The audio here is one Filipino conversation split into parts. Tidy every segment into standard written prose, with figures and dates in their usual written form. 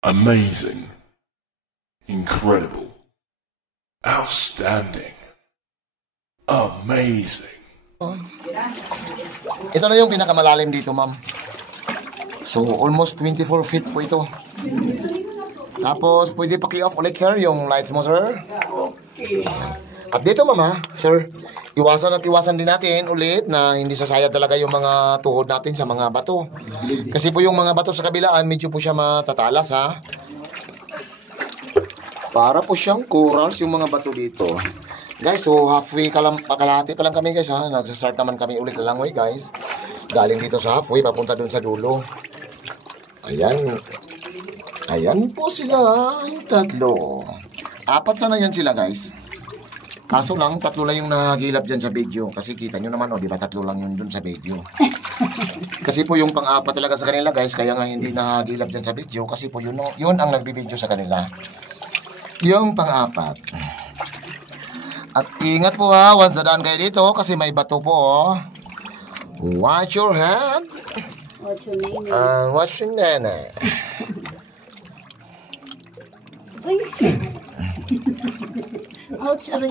Amazing. Incredible. Outstanding. Amazing. Ito na yung pinakamalalim dito, ma'am. So, almost 24 feet po ito. Tapos, pwede paki-off ulit, sir, yung lights mo, sir. Okay. At dito, mama, sir, iwasan din natin ulit na hindi sasaya talaga yung mga tuhod natin sa mga bato. Kasi po yung mga bato sa kabilaan, medyo po siya matatalas, ha? Para po siyang corals yung mga bato dito. Guys, so halfway pakalahati pa lang kami, guys, ha? Nagsa-start naman kami ulit na lang, guys. Galing dito sa halfway, papunta dun sa dulo. Ayan. Ayan po sila, tatlo. Apat sana yan sila, guys. Kaso lang, tatlo lang yung nahagilap dyan sa video. Kasi kita nyo naman, di ba, tatlo lang yun dun sa video. Kasi po yung pang-apat talaga sa kanila, guys. Kaya nga hindi nahagilap dyan sa video. Kasi po yun ang nagbibideo sa kanila. Yung pang-apat. At ingat po, ha, once nadaan kayo dito. Kasi may bato po, oh. Watch your hand. Watch your name. Watch your nene. Ouch, aray.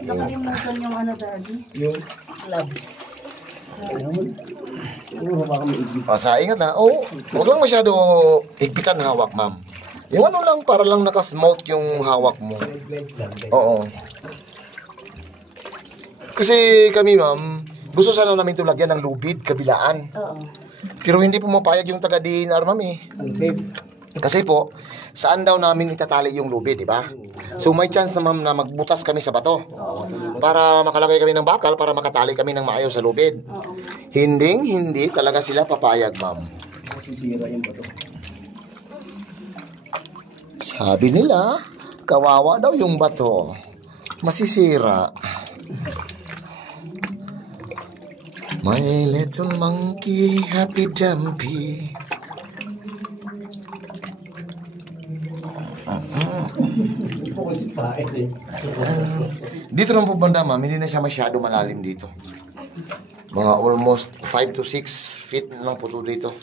Nakalimutan yung ano, daddy. Yung gloves. Ingat na. Oh, huwag lang masyado higpitan hawak, ma'am. Yung ano lang, para lang nakasmooth yung hawak mo. Oo. Kasi kami, ma'am, gusto sana namin ito lagyan ng lubid, kabilaan. Oo. Pero hindi pumapayag yung taga-DNR, ma'am, eh. Kasi po, saan daw namin itatali yung lubid, di ba? So may chance na, ma'am, na magbutas kami sa bato. Para makalagay kami ng bakal, para makatali kami ng maayos sa lubid. Hindi talaga sila papayag, ma'am. Masisira yung bato. Sabi nila, kawawa daw yung bato. Masisira. My little monkey, happy dumpy. Dito lang po banda, ma'am, hindi na siya masyado malalim dito. Mga almost 5 to 6 feet lang po dito.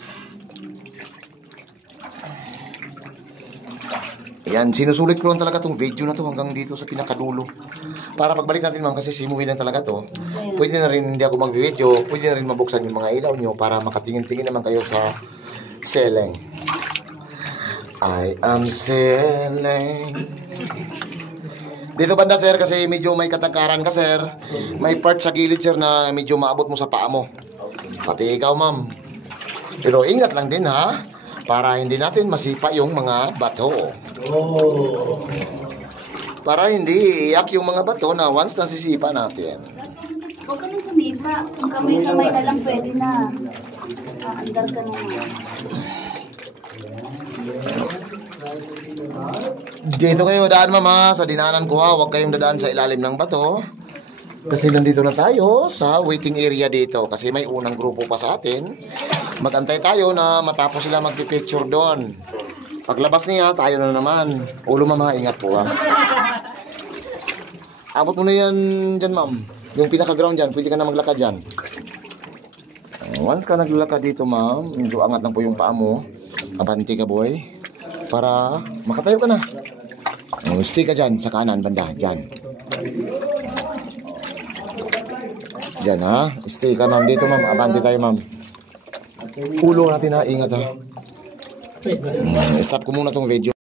Yan, sinusulit ko lang talaga tong video na to hanggang dito sa pinakadulo. Para pagbalik natin, ma'am, kasi simuwi lang talaga to. Pwede na rin hindi ako mag-video, pwede na rin mabuksan yung mga ilaw nyo para makatingin-tingin naman kayo sa ceiling. I am sailing. Dito banda, sir, kasi medyo may katangkaran ka, sir. May part sa gilid, sir, na medyo maabot mo sa paa mo. Pati ikaw, ma'am. Pero ingat lang din, ha? Para hindi natin masipa yung mga bato. Oh. Para hindi iiyak yung mga bato na once nasisipa natin. Huwag ka nang sumipa. Kung kamay-kamay ka lang, pwede na. Andar ka na. Dito kayo daan, mama, sa dinaanan ko, ha. Huwag kayong dadaan sa ilalim ng bato. Kasi nandito na tayo sa waiting area dito. Kasi may unang grupo pa sa atin. Magantay tayo na matapos sila magpipicture doon. Paglabas niya, tayo na naman. Ulo, mama, ingat po, ha. Abot mo na yan dyan, ma'am. Yung pinaka-ground dyan, pwede ka na maglakad dyan. Once ka naglalakad dito, ma'am, medyo angat lang po yung paa mo. Abante ka, boy. Para makatayo ka na. Stay ka dyan, sa kanan, banda, dyan. Dyan, ha. Stay ka, ma'am. Dito, ma'am. Abante tayo, ma'am. Ulo natin, ha. Ingat, ha. Stop ko muna tong video.